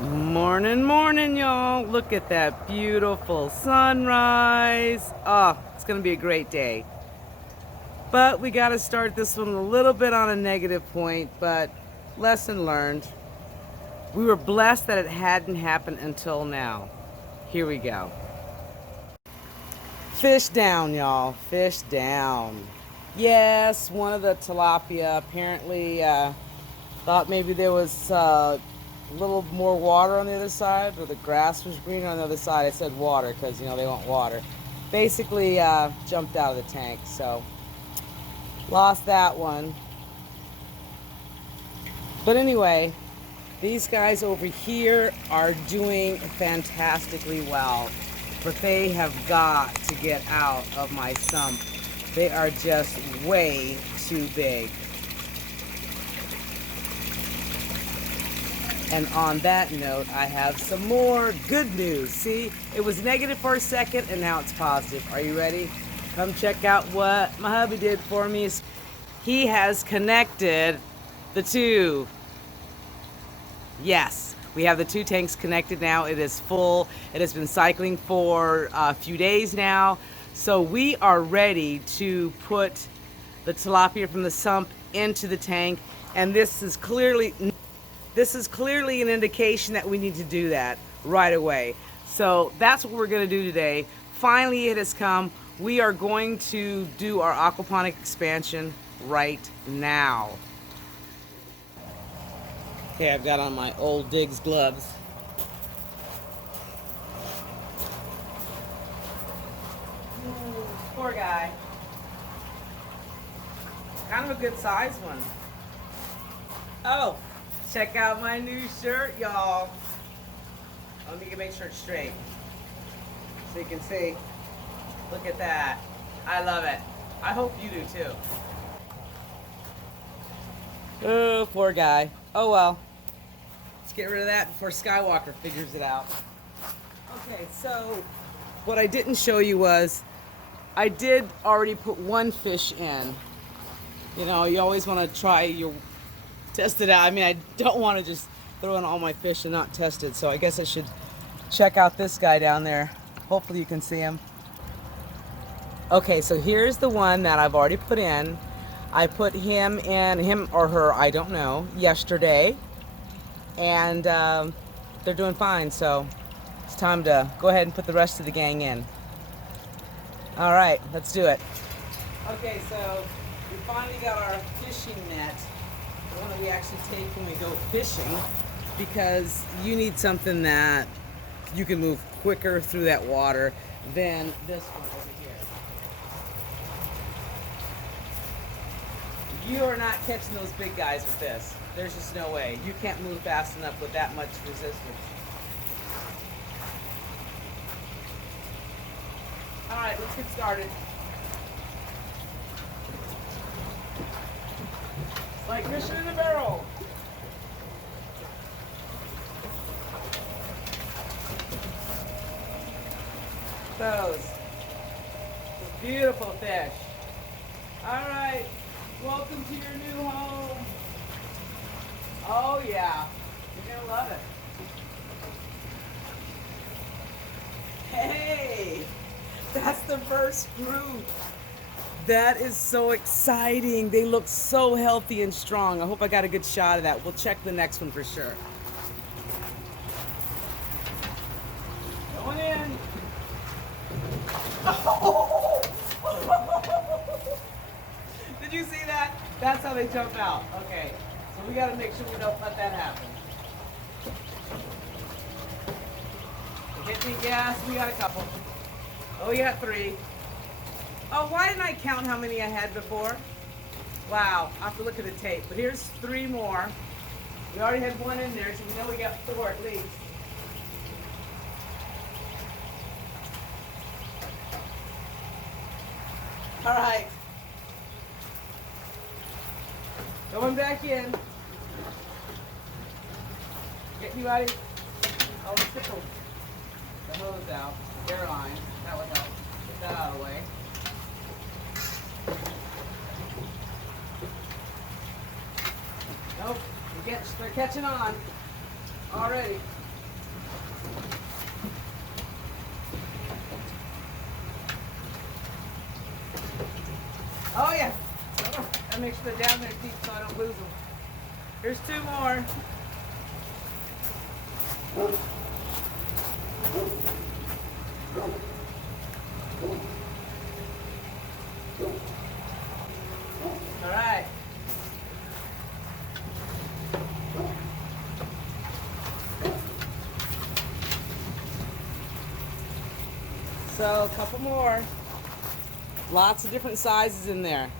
Morning, morning, y'all. Look at that beautiful sunrise. Oh, it's going to be a great day. But we got to start this one a little bit on a negative point, but lesson learned. We were blessed that it hadn't happened until now. Here we go. Fish down, y'all. Fish down. Yes, one of the tilapia apparently thought maybe there was a little more water on the other side, or the grass was greener on the other side. I said water because, they want water. Basically jumped out of the tank, so lost that one. But anyway, these guys over here are doing fantastically well, but they have got to get out of my sump. They are just way too big. And on that note, I have some more good news. See, it was negative for a second and now it's positive. Are you ready? Come check out what my hubby did for me. He has connected the two. Yes, we have the two tanks connected now. It is full. It has been cycling for a few days now. So we are ready to put the tilapia from the sump into the tank. And this is clearly an indication that we need to do that right away. So that's what we're going to do today. Finally, it has come. We are going to do our aquaponic expansion right now. Okay, I've got on my old Diggs gloves. Ooh, poor guy. Kind of a good size one. Oh, check out my new shirt, y'all. Let me make sure it's straight so you can see. Look at that. I love it. I hope you do too. Oh, poor guy. Oh well. Let's get rid of that before Skywalker figures it out. Okay, so what I didn't show you was I did already put one fish in. You always want to test it out. I mean, I don't want to just throw in all my fish and not test it. So I guess I should check out this guy down there. Hopefully you can see him. Okay, so here's the one that I've already put in. I put him or her, I don't know, yesterday. And they're doing fine. So it's time to go ahead and put the rest of the gang in. All right, let's do it. Okay, so we finally got our fishing net. The one that we actually take when we go fishing, because you need something that you can move quicker through that water than this one over here. You are not catching those big guys with this. There's just no way. You can't move fast enough with that much resistance. All right, let's get started. Like fishing in a barrel. Those beautiful fish. All right, welcome to your new home. Oh yeah, you're gonna love it. Hey, that's the first group. That is so exciting. They look so healthy and strong. I hope I got a good shot of that. We'll check the next one for sure. Going in. Oh. Did you see that? That's how they jump out. Okay, so we got to make sure we don't let that happen. Hit me, yes, we got a couple. Oh, we got 3. Oh, why didn't I count how many I had before? Wow, I'll have to look at the tape. But here's 3 more. We already had 1 in there, so we know we got 4 at least. All right. Going back in. Get you ready. Oh, let's get the hose out, the airline. That would help. Get that out of the way. Nope, they're catching on already. Gotta make sure they're down there deep so I don't lose them. Here's 2 more. All right. So a couple more. Lots of different sizes in there.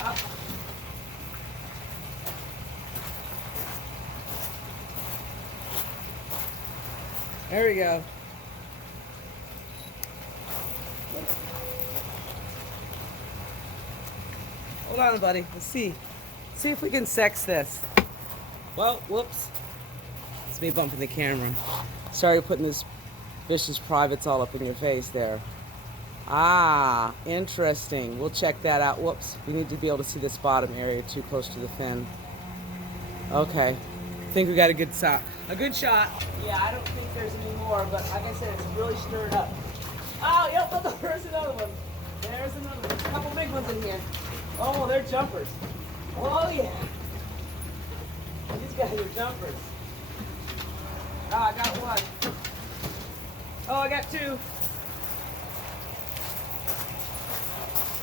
Up. There we go. Hold on, buddy. Let's see. See if we can sex this. Well, whoops. It's me bumping the camera. Sorry putting this vicious privates all up in your face there. Ah, interesting. We'll check that out. Whoops. We need to be able to see this bottom area too close to the fin. Okay. I think we got a good shot. A good shot. Yeah, I don't think there's any more, but like I said, it's really stirred up. Oh, yep, there's another one. There's another one. A couple big ones in here. Oh, they're jumpers. Oh, yeah. These guys are jumpers. Oh, I got one. Oh, I got 2.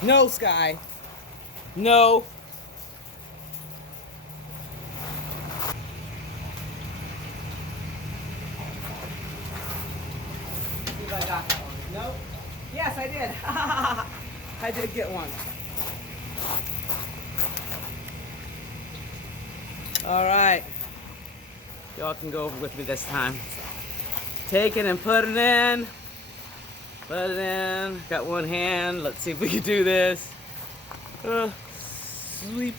No, Sky. No. See if I got that one. Nope. Yes, I did. I did get one. All right. Y'all can go over with me this time. Take it and put it in. Put it in. Got one hand. Let's see if we can do this. Sweep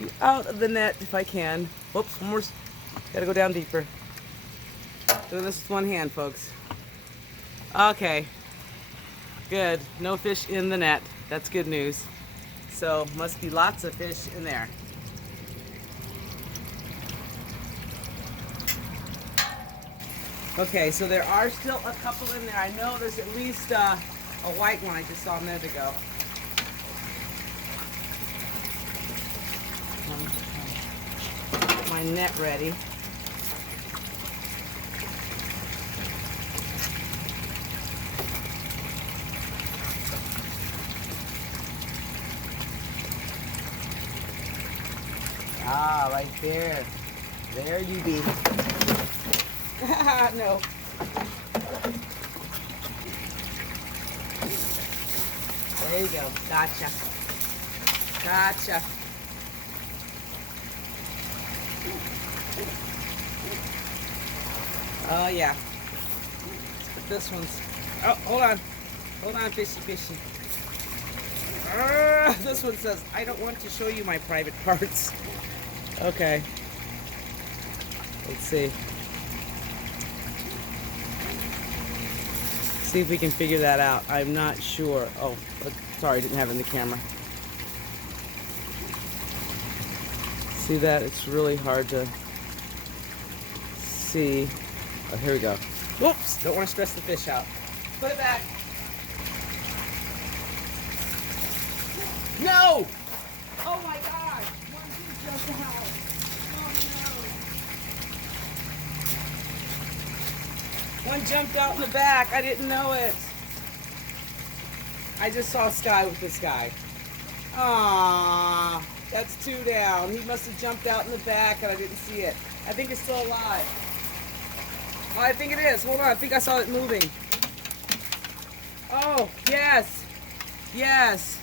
you out of the net if I can. Whoops, one more. Gotta go down deeper. Doing this with one hand, folks. Okay. Good. No fish in the net. That's good news. So, must be lots of fish in there. Okay, so there are still a couple in there. I know there's at least a white one I just saw a minute ago. Get my net ready. Ah, right there. There you be. No. There you go. Gotcha. Gotcha. Oh, yeah. But this one's... Oh, hold on. Hold on, fishy, fishy. This one says, I don't want to show you my private parts. Okay. Let's see. See if we can figure that out. I'm not sure. Oh, sorry, I didn't have it in the camera. See that? It's really hard to see. Oh, here we go. Whoops! Don't want to stress the fish out. Put it back. No! Oh my gosh! One fish jumped out. Oh no! One jumped out in the back. I didn't know it. I just saw Sky with this guy. Ah, that's 2 down. He must have jumped out in the back and I didn't see it. I think it's still alive. Oh, I think it is. Hold on. I think I saw it moving. Oh, yes. Yes.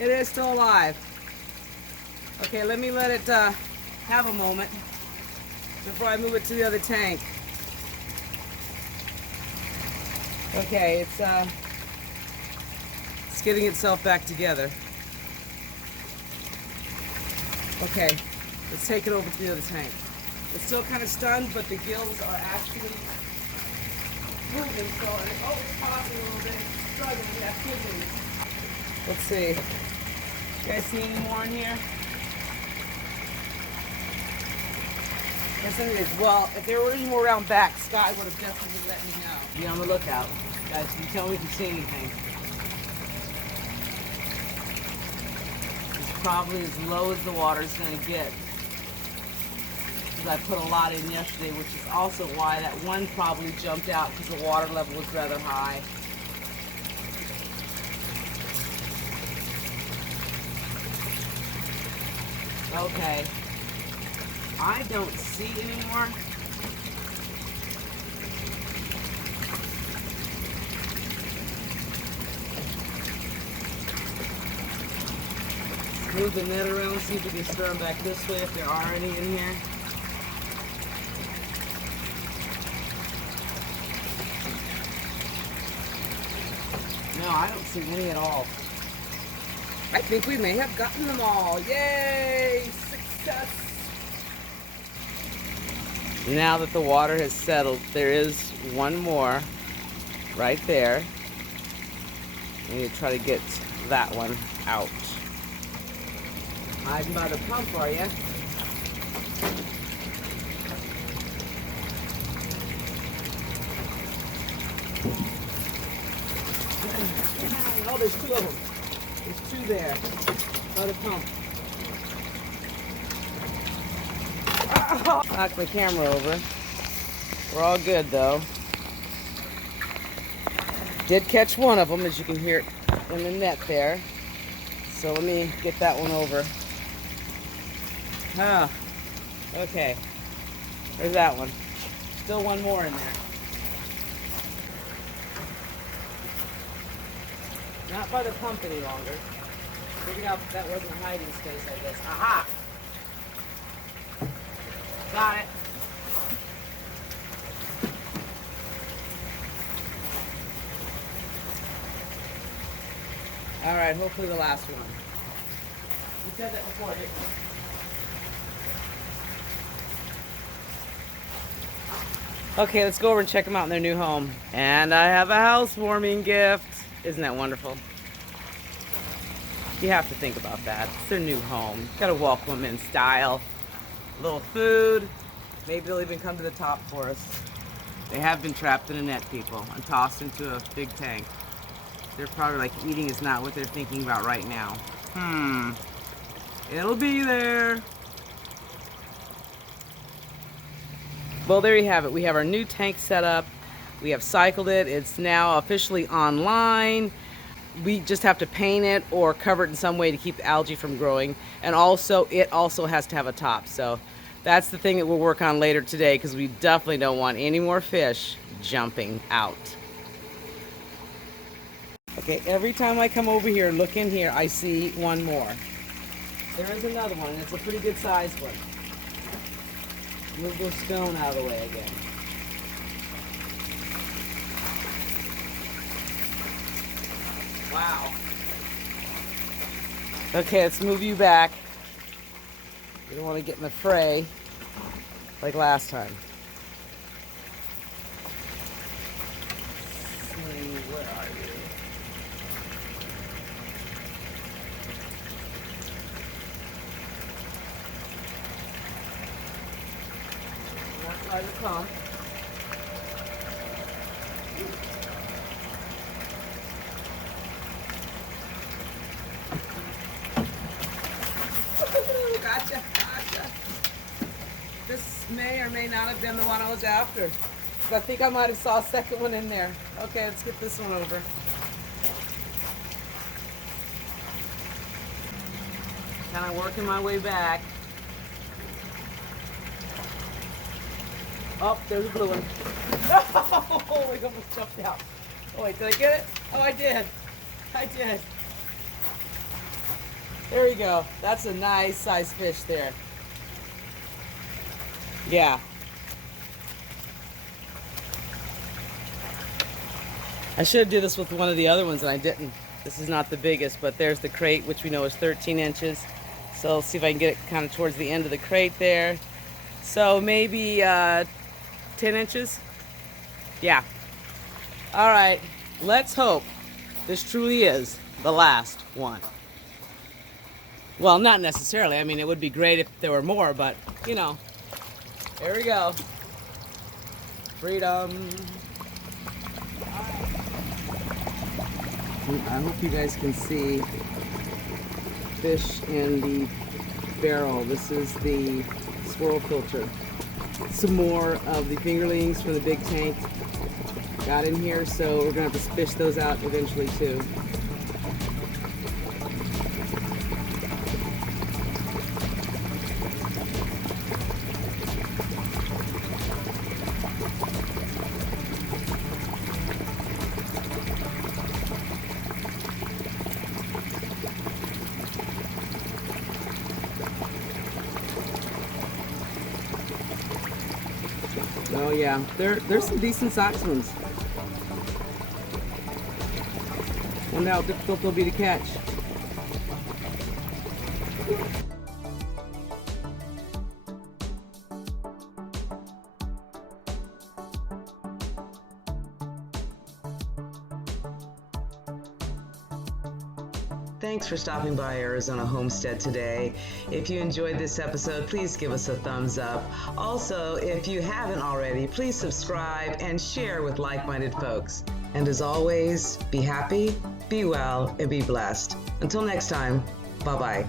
It is still alive. Okay, let me let it have a moment before I move it to the other tank. Okay, it's getting itself back together. Okay, let's take it over to the other tank. It's still kind of stunned, but the gills are actually moving, so it's popping a little bit. It's struggling. That's good news. Let's see. You guys see any more in here? Yes, it is. Well, if there were any more around back, Sky would have definitely let me know. Be on the lookout. Guys, can you tell me if you see anything? It's probably as low as the water's going to get. Because I put a lot in yesterday, which is also why that one probably jumped out, because the water level was rather high. Okay. I don't see anymore. Move the net around, see if we can stir them back this way if there are any in here. No, I don't see any at all. I think we may have gotten them all. Yay! Success! Now that the water has settled, there is one more right there. We need to try to get that one out. Hiding by the pump, are you? Oh, there's two of them. There's two there by the pump. Knocked my camera over. We're all good though. Did catch one of them, as you can hear it in the net there. So let me get that one over. Ah, okay. There's that one. Still one more in there. Not by the pump any longer. Figured out that wasn't a hiding space, I guess. Aha! Got it. All right, hopefully the last one. You said that before, didn't you? Okay, let's go over and check them out in their new home. And I have a housewarming gift. Isn't that wonderful? You have to think about that. It's their new home. Gotta welcome them in style. A little food. Maybe they'll even come to the top for us. They have been trapped in a net, people, and tossed into a big tank. They're probably like, eating is not what they're thinking about right now. It'll be there. Well, there you have it. We have our new tank set up. We have cycled it. It's now officially online. We just have to paint it or cover it in some way to keep the algae from growing. And also, it also has to have a top. So that's the thing that we'll work on later today, because we definitely don't want any more fish jumping out. Okay, every time I come over here, look in here, I see one more. There is another one, and it's a pretty good sized one. Move this stone out of the way again. Wow. Okay, let's move you back. You don't want to get in the fray like last time. Let's see, where are you? Not by the pump. Gotcha, gotcha. This may or may not have been the one I was after. I think I might have saw a second one in there. Okay, let's get this one over. Kind of working my way back. Oh, there's a blue one. Oh, we almost jumped out. Oh wait, did I get it? Oh, I did. I did. There we go. That's a nice size fish there. Yeah. I should have did this with one of the other ones and I didn't. This is not the biggest, but there's the crate, which we know is 13 inches. So let's see if I can get it kind of towards the end of the crate there. So maybe 10 inches. Yeah. All right, let's hope this truly is the last one. Well, not necessarily. I mean, it would be great if there were more, but, you know, here we go. Freedom. I hope you guys can see fish in the barrel. This is the swirl filter. Some more of the fingerlings from the big tank got in here, so we're gonna have to fish those out eventually too. Oh yeah, there's some decent sized ones. Wonder how difficult they'll be to catch. Thanks for stopping by Arizona Homestead today. If you enjoyed this episode, please give us a thumbs up. Also, if you haven't already, please subscribe and share with like-minded folks. And as always, be happy, be well, and be blessed. Until next time, bye-bye.